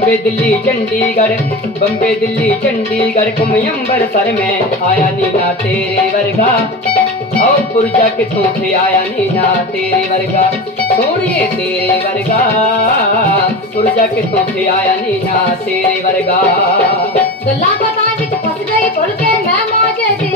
ਬੰਬੇ ਦਿੱਲੀ, ਚੰਡੀਗੜ੍ਹ, ਬੰਬੇ ਦਿੱਲੀ, ਚੰਡੀਗੜ੍ਹ, ਘੁੰਮ ਅੰਬਰਸਰ ਮੈਂ ਆਇਆ ਨੀ ਨਾ ਤੇਰੇ ਵਰਗਾ। ਓ ਪੁਰਜਾ ਕਿਥੋਂ ਤੇ ਆਇਆ ਨੀ ਨਾ ਤੇਰੇ ਵਰਗਾ। ਸੋਹਣੀਏ ਤੇਰੇ ਵਰਗਾ। ਪੁਰਜਾ ਕਿਥੋਂ ਤੇ ਆਇਆ ਨੀ ਗੱਲਾਂ ਬਾਤਾਂ ਵਿੱਚ ਫਸ ਗਈ, ਭੁੱਲ ਕੇ ਮੈਂ ਮੌਜੇ ਦੀ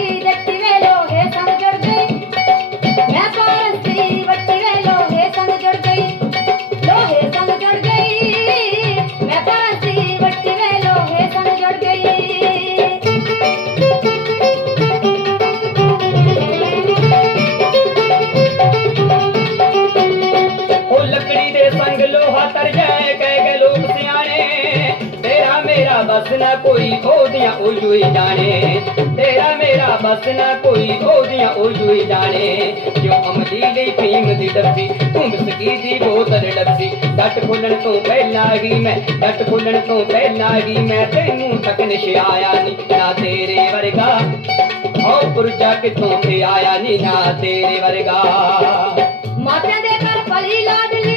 ਨਾ ਕੋਈ ਉਹਦੀਆਂ ਉਲਝੂਈ ਜਾਣੇ। ਤੇਰਾ ਮੇਰਾ ਬਸ ਨਾ ਕੋਈ ਉਹਦੀਆਂ ਉਲਝੂਈ ਜਾਣੇ। ਕਿਉਂ ਅਮਦੀ ਲਈ ਫੀਮ ਦੀ ਡੱਬੀ ਤੂੰ ਬਿਸਕੀ ਦੀ ਬੋਤਲ ਡੱਬੀ ਡੱਟ ਖੋਲਣ ਤੋਂ ਪਹਿਲਾਂ ਹੀ ਮੈਂ, ਡੱਟ ਖੋਲਣ ਤੋਂ ਪਹਿਲਾਂ ਹੀ ਮੈਂ ਤੈਨੂੰ ਤੱਕ ਨਿਸ਼ਾਇਆ ਨੀ। ਨਾ ਤੇਰੇ ਵਰਗਾ ਓ ਪੁਰਜਾ ਕਿਥੋਂ ਤੇ ਆਇਆ ਨੀ? ਨਾ ਤੇਰੇ ਵਰਗਾ। ਮਾਪਿਆਂ ਦੇ ਘਰ ਪਲੀ ਲਾਡਲੀ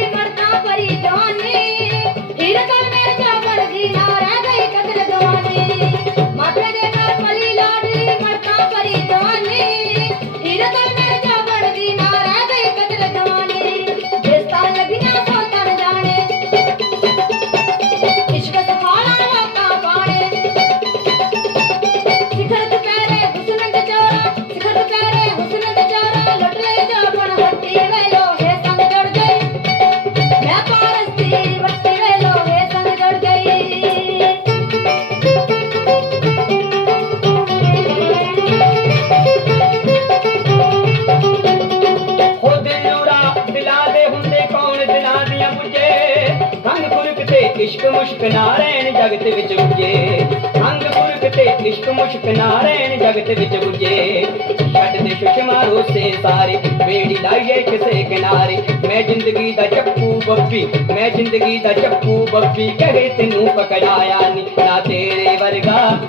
ਮੁਸ਼ਕ ਨਾ ਰਹਿਣ ਜਗਤ ਵਿੱਚ ਬੁਝੇ। ਹੰਗ ਫੁਰਕ ਤੇ ਇਸ਼ਕ ਮੁਸ਼ਕ ਨਾ ਰਹਿਣ ਜਗਤ ਵਿੱਚ ਬੁਝੇ। ਛੱਡ ਦੇ ਸੁਸ਼ਮਾ ਰੋਸੇ ਸਾਰੇ ਬੇੜੀ ਲਾਈਏ ਕਿਸੇ ਕਿਨਾਰੇ। ਮੈਂ ਜ਼ਿੰਦਗੀ ਦਾ ਚੱਪੂ ਬੱਬੀ, ਮੈਂ ਜ਼ਿੰਦਗੀ ਦਾ ਚੱਪੂ ਬੱਬੀ, ਕਹੇ ਤੈਨੂੰ ਪਕੜਾਇਆ ਨੀ, ਨਾ ਤੇਰੇ ਵਰਗਾ।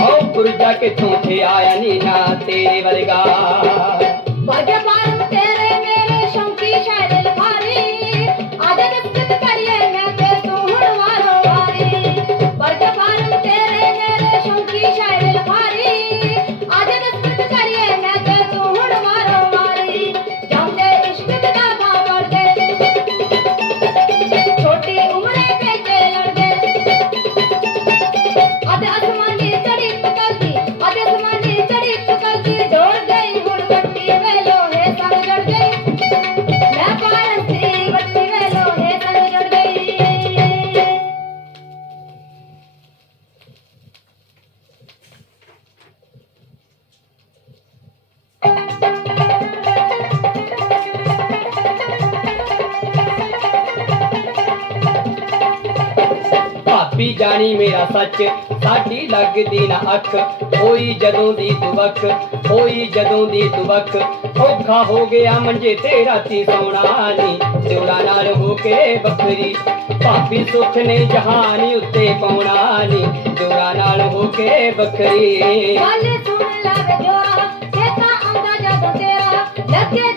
ਓ ਪੁਰਜਾ ਕਿਥੋਂ ਤੇ ਆਇਆ ਨੀ, ਨਾ ਤੇਰੇ ਵਰਗਾ। ਬਾਜਾ ਪਾਰਮ ਭਾਬੀ ਜਾਣੀ ਮੇਰਾ ਸੱਚ। ਸਾਡੀ ਲੱਗਦੀ ਨਾ ਅੱਖ, ਹੋਈ ਜਦੋਂ ਦੀ ਦੁਵਕ ਹੋਈ ਜਦੋਂ ਦੀ ਦੁਵਕ ਔਖਾ ਹੋ ਗਿਆ ਮੰਜੇ ਤੇ ਰਾਤੀ ਸੌਣਾ ਨੀ। ਜੋੜਾ ਨਾਲ ਹੋ ਕੇ ਬੱਕਰੀ, ਭਾਬੀ ਸੁੱਖ ਨੇ ਜਹਾਨ ਉੱਤੇ ਪਾਉਣਾ ਨੀ। ਜੋੜਾ ਨਾਲ ਹੋ ਕੇ ਬੱਕਰੀ। ਗੱਲ ਸੁਣ ਲੈ ਜੋਰਾ ਚੇਤਾ ਆਉਂਦਾ ਜਦੋਂ ਤੇਰਾ, ਲੱਗੇ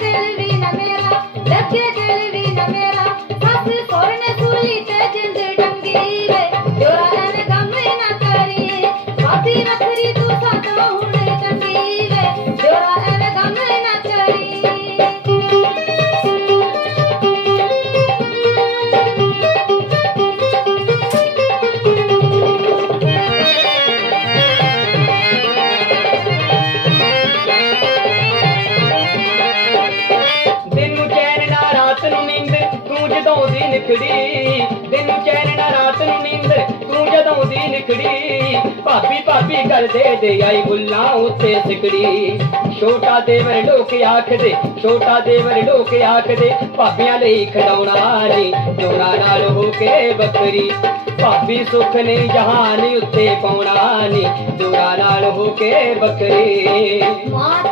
ਜਦੋਂ ਦਿਨ ਚੈਨ ਨਾ ਰਾਤ ਨੂੰ ਨੀਂਦ, ਤੂੰ ਜਦੋਂ ਦੀ ਨਿਕੜੀ ਭਾਬੀ ਭਾਬੀ ਕਰਦੇ ਦੇ ਆਈ ਬੁੱਲਾਂ ਉੱਤੇ ਸਿਕੜੀ। ਛੋਟਾ ਦੇਵਰ ਲੋਕ ਆਖਦੇ, ਛੋਟਾ ਦੇਵਰ ਲੋਕ ਆਖਦੇ, ਭਾਬੀਆਂ ਲਈ ਖਿਡੌਣਾ ਨੀ ਜੋੜਾ ਨਾਲ ਹੋ ਕੇ ਬੱਕਰੀ। ਭਾਬੀ ਸੁੱਖ ਨੇ ਜਹਾਨ ਉੱਤੇ ਪਾਉਣਾ ਨੀ ਜੋੜਾ ਨਾਲ ਹੋ ਕੇ ਬੱਕਰੀ। ਮਾਂ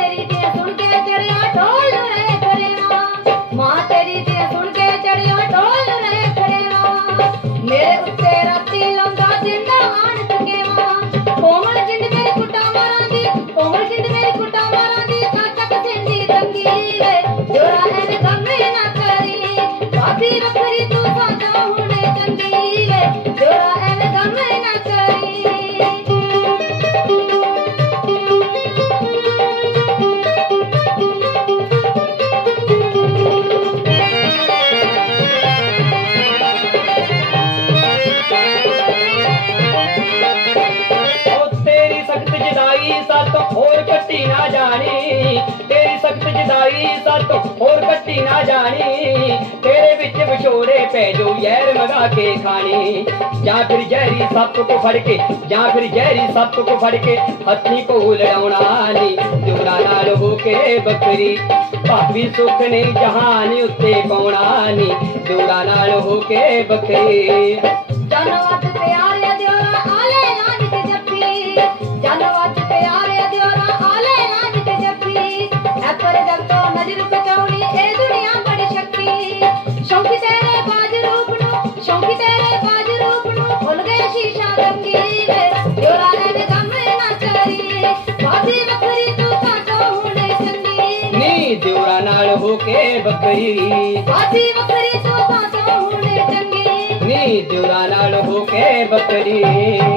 ਜਾਣੀ ਤੇਰੀ ਸਖਤ ਜਦਾਈ ਸਾਤੋਂ ਹੋਰ ਕੱਟੀ ਨਾ ਜਾਣੀ। ਤੇਰੇ ਵਿੱਚ ਵਿਛੋੜੇ ਪੈ ਜੋ ਯਾਰ ਮਗਾ ਕੇ ਖਾਣੀ। ਜਾਂ ਫਿਰ ਜ਼ਹਿਰੀ ਸੱਪ ਕੋ ਫੜ ਕੇ, ਜਾਂ ਫਿਰ ਜ਼ਹਿਰੀ ਸੱਪ ਕੋ ਫੜ ਕੇ ਹੱਥੀ ਕੋ ਲੜਾਉਣਾ ਨੀ। ਜੋੜਾ ਨਾਲ ਹੋ ਕੇ ਬੱਕਰੀ, ਭਾਬੀ ਸੁੱਖ ਨਹੀਂ ਜਹਾਨ ਉੱਤੇ ਪਾਉਣਾ ਨੀ। ਜੋੜਾ ਨਾਲ ਹੋ ਕੇ ਬੱਕਰੀ। ਜਨਵਤ ਪਿਆਰੇ धोके बकरी। आधी बकरी तो पाता हुने चंगी। नी जुरा लाड़ होके बकरी।